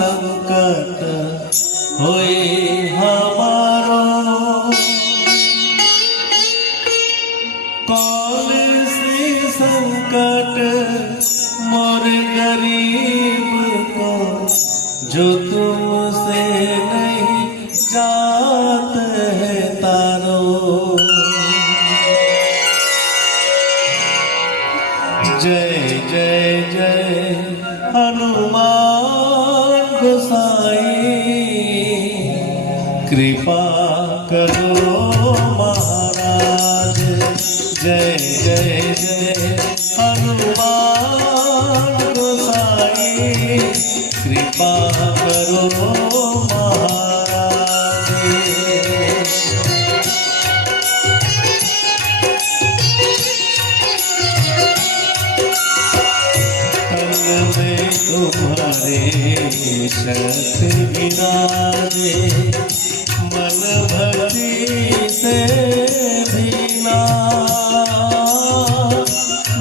संकट होए हमारो, कौन सी संकट मोर गरीब को जो तुमसे नहीं जात है तारो। जय जय जय हनुमान गोसाई, कृपा करो महाराज। जय जय जय हनुमान गोसाई, कृपा करो महाराज। में तुम्हारे शक्ति विराजे, मन भक्ति से भीना।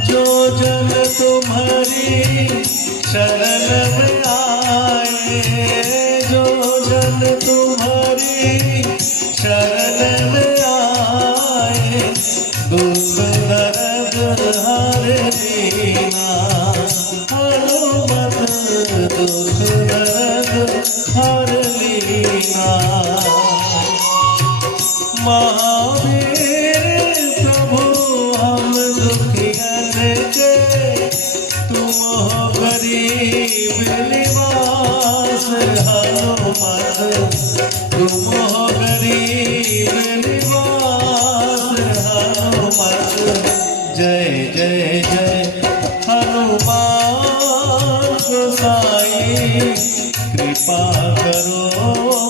जो जन तुम्हारी शरण में आए, जो जन तुम्हारी शरण में आए, दुख दर्द हर दीना। हनुमत दुख दर्द हर लीना। महावीर प्रभु हम दुखियन के, तुम हो गरीब निवास। हनुमत तुम हो गरीब निवास। हनुमत जय जय जय हनुमान गोसाई, कृपा करो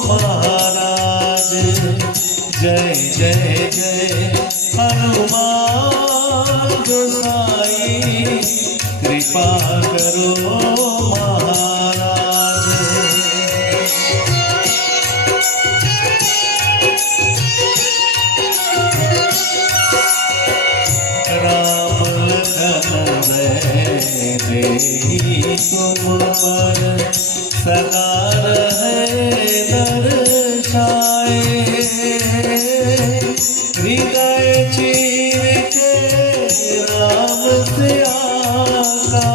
महाराज। जय जय जय हनुमान गोसाई, कृपा करो महाराज। राम लखन देही तुम पर सदा रहे दर्शाए। हृदय चीर के राम से आका,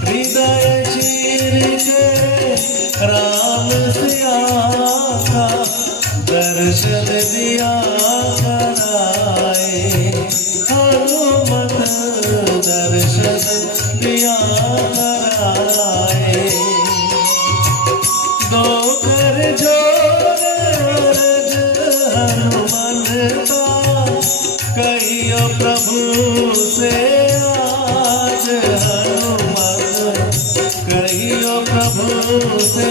हृदय चीर के राम से आका, दर्शन दिया कराए। हनुमत दर्शन दिया कराए। दो कर जोर अर्ज हनुमंता, कहियो प्रभु से आज। हनुमत कहियो प्रभु से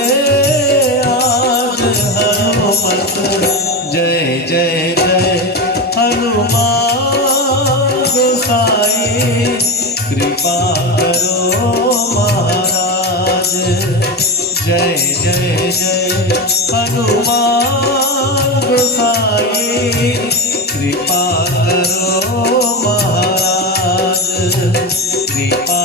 आज। हनुमत जय जय जय हनुमान गोसाई, कृपा करो महाराज। जय जय जय हनुमान गोसाई, कृपा करो महाराज। कृपा